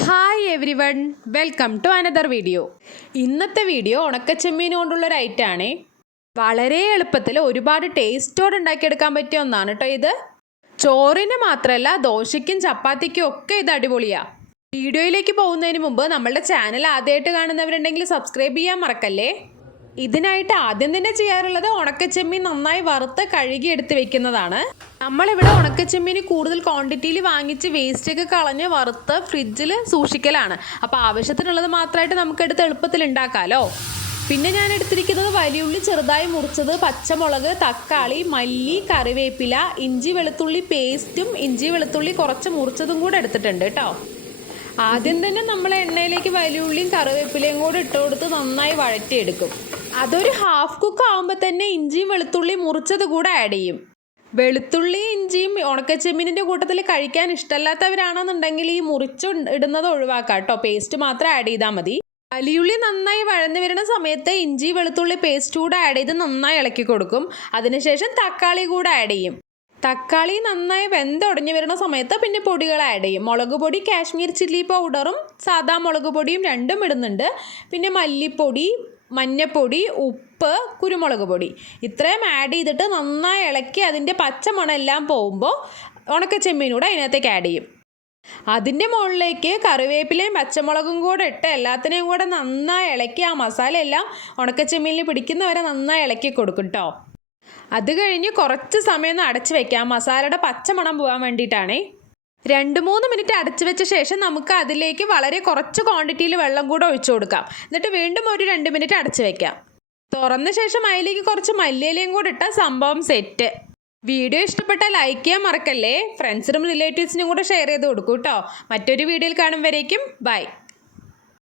Hi everyone, welcome to another video. ഇന്നത്തെ video ഉണക്കച്ചെമ്മീൻ കൊണ്ടുള്ളൊരു ഐറ്റമാണ്. വളരെ എളുപ്പത്തിൽ ഒരുപാട് ടേസ്റ്റോടെ ഉണ്ടാക്കിയെടുക്കാൻ പറ്റിയ ഒന്നാണ് കേട്ടോ ഇത്. ചോറിന് മാത്രമല്ല, ദോശയ്ക്കും ചപ്പാത്തിക്കും ഒക്കെ ഇത് അടിപൊളിയാണ്. വീഡിയോയിലേക്ക് പോകുന്നതിന് മുമ്പ് നമ്മളുടെ ചാനൽ ആദ്യമായിട്ട് കാണുന്നവരുണ്ടെങ്കിൽ സബ്സ്ക്രൈബ് ചെയ്യാൻ മറക്കല്ലേ. ഇതിനായിട്ട് ആദ്യം തന്നെ ചെയ്യാറുള്ളത് ഉണക്കച്ചെമ്മീൻ നന്നായി വറുത്ത് കഴുകി എടുത്ത് വെക്കുന്നതാണ്. നമ്മളിവിടെ ഉണക്കച്ചെമ്മീൻ കൂടുതൽ ക്വാണ്ടിറ്റിയിൽ വാങ്ങിച്ച് വേസ്റ്റൊക്കെ കളഞ്ഞ് വറുത്ത് ഫ്രിഡ്ജിൽ സൂക്ഷിക്കലാണ്. അപ്പോൾ ആവശ്യത്തിനുള്ളത് മാത്രമായിട്ട് നമുക്കെടുത്ത് എളുപ്പത്തിൽ ഉണ്ടാക്കാമല്ലോ. പിന്നെ ഞാൻ എടുത്തിരിക്കുന്നത് വലിയുള്ളി ചെറുതായി മുറിച്ചത്, പച്ചമുളക്, തക്കാളി, മല്ലി, കറിവേപ്പില, ഇഞ്ചി വെളുത്തുള്ളി പേസ്റ്റും ഇഞ്ചി വെളുത്തുള്ളി കുറച്ച് മുറിച്ചതും കൂടെ എടുത്തിട്ടുണ്ട് കേട്ടോ. ആദ്യം തന്നെ നമ്മൾ എണ്ണയിലേക്ക് വലിയുള്ളിയും കറിവേപ്പിലയും കൂടെ ഇട്ട് കൊടുത്ത് നന്നായി വഴറ്റിയെടുക്കും. അതൊരു ഹാഫ് കുക്ക് ആകുമ്പോൾ തന്നെ ഇഞ്ചിയും വെളുത്തുള്ളിയും മുറിച്ചത് കൂടെ ആഡ് ചെയ്യും. വെളുത്തുള്ളി ഇഞ്ചിയും ഉണക്കച്ചെമ്മീനിൻ്റെ കൂട്ടത്തിൽ കഴിക്കാൻ ഇഷ്ടമല്ലാത്തവരാണെന്നുണ്ടെങ്കിൽ ഈ മുറിച്ച് ഇടുന്നത് ഒഴിവാക്കാം കേട്ടോ. പേസ്റ്റ് മാത്രം ആഡ് ചെയ്താൽ മതി. വലിയുള്ളി നന്നായി വഴന്നു വരുന്ന സമയത്ത് ഇഞ്ചി വെളുത്തുള്ളി പേസ്റ്റ് കൂടെ ആഡ് ചെയ്ത് നന്നായി ഇളക്കി കൊടുക്കും. അതിനുശേഷം തക്കാളി കൂടെ ആഡ് ചെയ്യും. തക്കാളി നന്നായി വെന്തുടഞ്ഞു വരുന്ന സമയത്ത് പിന്നെ പൊടികൾ ആഡ് ചെയ്യും. മുളക് പൊടി, കാശ്മീർ ചില്ലി പൗഡറും സാദാ മുളക് പൊടിയും രണ്ടും ഇടുന്നുണ്ട്. പിന്നെ മല്ലിപ്പൊടി, മഞ്ഞപ്പൊടി, ഉപ്പ്, കുരുമുളക് പൊടി ഇത്രയും ആഡ് ചെയ്തിട്ട് നന്നായി ഇളക്കി അതിൻ്റെ പച്ചമണം എല്ലാം പോകുമ്പോൾ ഉണക്കച്ചെമ്മീനൂടെ അതിനകത്തേക്ക് ആഡ് ചെയ്യും. അതിൻ്റെ മുകളിലേക്ക് കറിവേപ്പിലയും പച്ചമുളകും കൂടെ ഇട്ട് എല്ലാത്തിനെയും കൂടെ നന്നായി ഇളക്കി ആ മസാല എല്ലാം ഉണക്കച്ചെമ്മീനിൽ പിടിക്കുന്നവരെ നന്നായി ഇളക്കി കൊടുക്കും കേട്ടോ. അത് കഴിഞ്ഞ് കുറച്ച് സമയം ഒന്ന് അടച്ചു വെക്കാം, മസാലയുടെ പച്ചമണം പോകാൻ വേണ്ടിയിട്ടാണേ. 2-3 മിനിറ്റ് അടച്ചു വെച്ച ശേഷം നമുക്ക് അതിലേക്ക് വളരെ കുറച്ച് ക്വാണ്ടിറ്റിയിൽ വെള്ളം കൂടെ ഒഴിച്ചു കൊടുക്കാം. എന്നിട്ട് വീണ്ടും ഒരു 2 മിനിറ്റ് അടച്ചു വെക്കാം. തുറന്ന ശേഷം അതിലേക്ക് കുറച്ച് മല്ലിയിലയും കൂടെ ഇട്ടാൽ സംഭവം സെറ്റ്. വീഡിയോ ഇഷ്ടപ്പെട്ടാൽ ലൈക്ക് ചെയ്യാൻ മറക്കല്ലേ. ഫ്രണ്ട്സിനും റിലേറ്റീവ്സിനും കൂടെ ഷെയർ ചെയ്ത് കൊടുക്കൂ കേട്ടോ. മറ്റൊരു വീഡിയോയിൽ കാണും വരേക്കും ബൈ.